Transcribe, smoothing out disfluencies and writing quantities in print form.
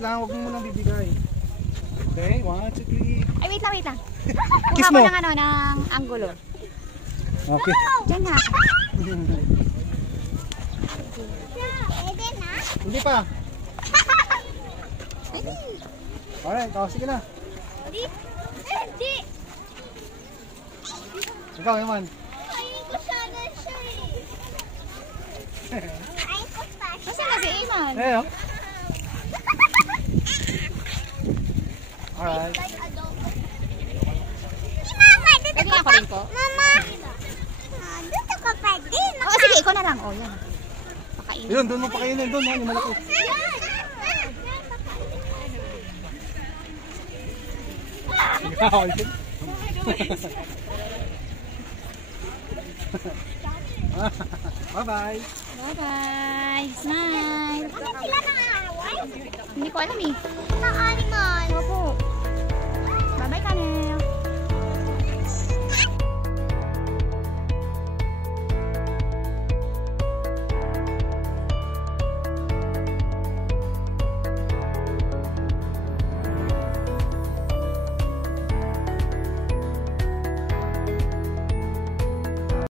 lang, huwag mo munang bibigay. Okay, 1, 2, 3. Ay, wait lang. Kiss Kuha mo. ko ng angulo. Okay. Diyan nga. Pwede na? Hindi pa. Alright, sige na. Hindi. Ikaw naman. Kain ko sana siya eh. Kain ko pa siya. Kasi na si Iman. Eh, oh. Alright. Mama, dito Pwede ka ako pa. rin po. Mama. Dito ka pa din. Oo, sige, ikaw na lang. O, yan. Pakainin. Yun, doon mo pakainin. Doon, yung malaki. Ikaw, yun. Bye-bye. Bye-bye. Smile. Ano sila nang away? Hindi ko alam eh. Sa animal. Opo.